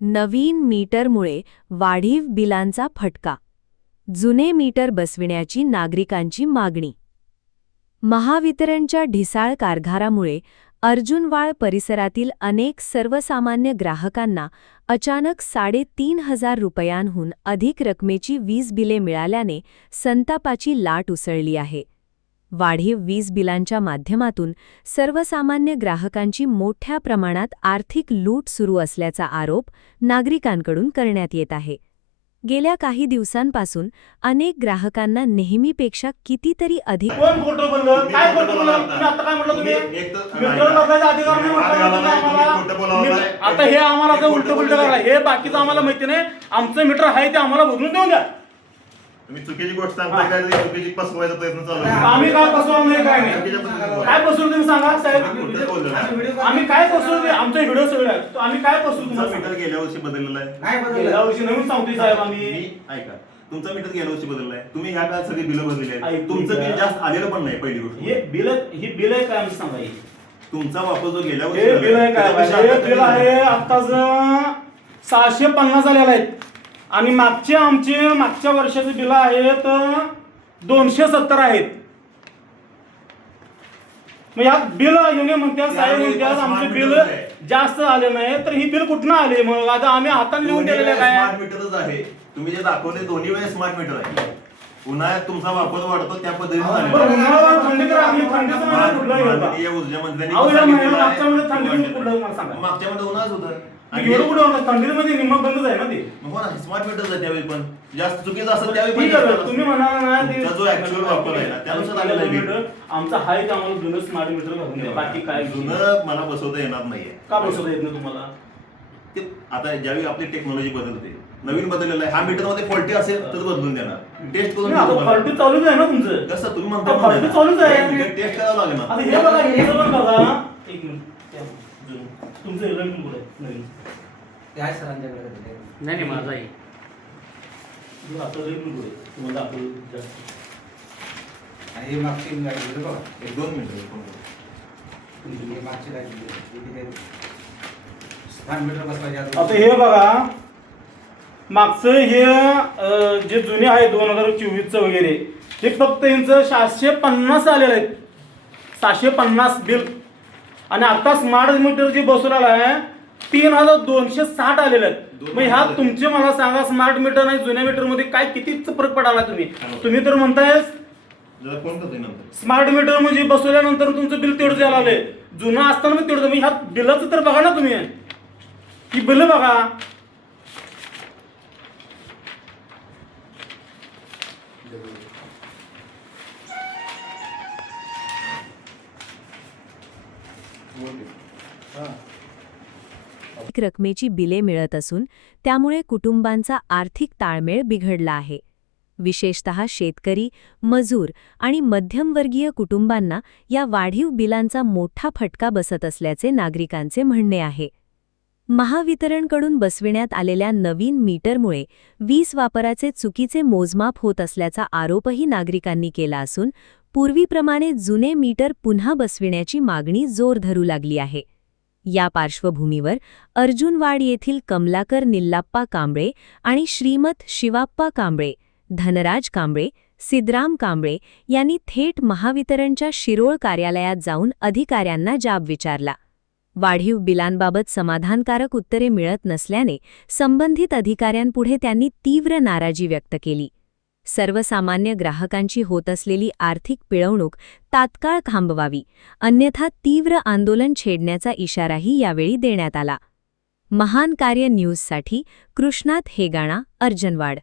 नवीन मीटरमुळे वाढीव बिलांचा फटका. जुने मीटर बसविण्याची नागरिकांची मागणी. महावितरणच्या ढिसाळ कारभारामुळे अर्जुनवाड परिसरातील अनेक सर्वसामान्य ग्राहकांना अचानक 3,500 रुपयांहून अधिक रकमेची वीज बिले मिळाल्याने संतापाची लाट उसळली आहे. वाढीव वीज बिलांच्या माध्यमातून सर्वसामान्य ग्राहकांची मोठ्या प्रमाणात आर्थिक लूट सुरू असल्याचा आरोप नागरिकांकडून करण्यात येत आहे. गेल्या काही दिवसांपासून अनेक ग्राहकांना नेहमीपेक्षा कितीतरी अधिक कोण खोटं बोललं? काय खोटं बोललं? तुम्ही आता काय म्हटलं? तुम्ही मीटर बदलायचा अधिकार नाही म्हटलं तुम्ही आम्हाला. आता हे आम्हाला उलट पुलट करा, हे बाकीचं आम्हाला माहिती नाही. आमचं मीटर आहे ते आम्हाला बदलून देऊ द्या. तुम्ही चुकीची गोष्ट सांगताय, काय चुकीची फसवायचा प्रयत्न चालू आहे. आम्ही काय फसवलं नाही, काय नाही. काय फसवलं तुम्ही सांगा साहेब. आम्ही काय फसवलं? आमचे व्हिडिओ सगळे आहेत. आम्ही काय फसवलं? तुमचा मीटर गेल्या वर्षी बदललेला आहे. गेल्या वर्षी नवीन सांगतोय साहेब आम्ही. ऐका, तुमचा मीटर गेल्या वर्षी बदललाय. तुम्ही ह्या काळात सगळी बिलं भरलेली आहेत. तुमचं बिल जास्त आलेलं पण नाही. पहिली गोष्ट हे बिल आहे काय आम्ही सांगा. तुमचा वापर जो गेल्या वर्षी हे बिल आहे काय? हे बिल आहे आत्ताच 650 आलेलं आहे आणि मागच्या वर्षाचे बिल आहेत 270 आहेत. मग यात बिल येणे म्हणतात साहेब म्हणतात आमचे बिल जास्त आले नाही, तर ही बिल कुठनं आले? मग आता आम्ही हाताने लिहून दिलेले काय? स्मार्ट मीटरच आहे. तुम्ही जे दाखवले दोन्ही वेळेस स्मार्ट मीटर आहे. उन्हाळ्यात तुमचा वापर वाढतो त्या पद्धतीने उन्हाळ्यात थंडीत आम्ही थंडीचं महिन्यात कुठलाही मागच्या मध्ये उन्हाळाच होतं. एवढं कुठं होतं? थंडीमध्ये निम्मा बंदच आहे ना ते. हो ना, स्मार्ट मीटर आहे. त्यावेळी पण जास्त चुकीचं असेल त्यावेळी ठीक आहे, तुम्ही म्हणाला ना तुमचा जो ऍक्च्युअल वापर आहे ना त्यानुसार आलेला आहे मीटर. आमचा हाय ते आम्हाला जुनं स्मार्ट मीटर घालून द्या. बाकी काय जुनं मला बसवता येणार नाहीये. का बसवता येत नाही तुम्हाला? ते आता ज्यावेळी आपली टेक्नॉलॉजी बदलते, नवीन बदललेलं आहे. हा मीटर मध्ये फॉल्टी असेल तर बदलून देणार. टेस्ट करून फॉल्टी चालूच आहे ना तुमचं. कसं तुम्ही म्हणता फॉल्टी चालूच आहे. टेस्ट करावं लागेल ना. आता हे बघा, हे पण बघा. एक मिनिट, तुमचं इलेक्ट्रिक बोर्ड आहे नवीन. काय सरांच्याकडे नाही नाही माझा आहे. आता इलेक्ट्रिक बोर्ड आहे तुम्हाला दाखवलं जास्त. आणि हे मागची गाडी बघा. एक दोन मिनिटं हे मागची गाडी स्मार्ट मीटर बसवायचे. आता हे बघा, मागचं हे जे जुने आहे 2024 वगैरे, हे फक्त यांचं 750 आलेलं आहे. 750 बिल. आणि आता स्मार्ट मीटर जे बसवलेलं आहे 3,260 आलेले आहेत. मग ह्या तुमचे मला सांगा, स्मार्ट मीटर आणि जुन्या मीटर मध्ये काय किती फरक पडाला? तुम्ही तर म्हणताय स्मार्ट मीटर म्हणजे बसवल्यानंतर तुमचं बिल तेवढं यायला आलंय. जुनं असताना मग तेवढं. ह्या बिलाचं तर बघा ना तुम्ही, ही बिल बघा. रकमेची बिले मिळत असून त्यामुळे कुटुंबांचा आर्थिक ताळमेळ बिघडला आहे. विशेषतः शेतकरी, मजूर आणि मध्यमवर्गीय कुटुंबांना या वाढीव बिलांचा मोठा फटका बसत असल्याचे नागरिकांचे म्हणणे आहे. महावितरणकडून बसविण्यात आलेल्या नवीन मीटरमुळे वीज वापराचे चुकीचे मोजमाप होत असल्याचा आरोपही नागरिकांनी केला असून पूर्वीप्रमाणे जुने मीटर पुन्हा बसविण्याची मागणी जोर धरू लागली आहे. या पार्श्वभूमीवर अर्जुनवाड येथील कमलाकर निल्लाप्पा कांबळे आणि श्रीमत शिवाप्पा कांबळे, धनराज कांबळे, सिद्धराम कांबळे यांनी थेट महावितरणच्या शिरोळ कार्यालयात जाऊन अधिकाऱ्यांना जाब विचारला. वाढीव बिलांबाबत समाधानकारक उत्तरे मिळत नसल्याने संबंधित अधिकाऱ्यांपुढे त्यांनी तीव्र नाराजी व्यक्त केली. सर्वसामान्य ग्राहकांची होत असलेली आर्थिक पिळवणूक तात्काळ थांबवावी, अन्यथा तीव्र आंदोलन छेडण्याचा इशाराही यावेळी देण्यात आला. महान कार्य न्यूजसाठी कृष्णात हेगाणा, अर्जुनवाड.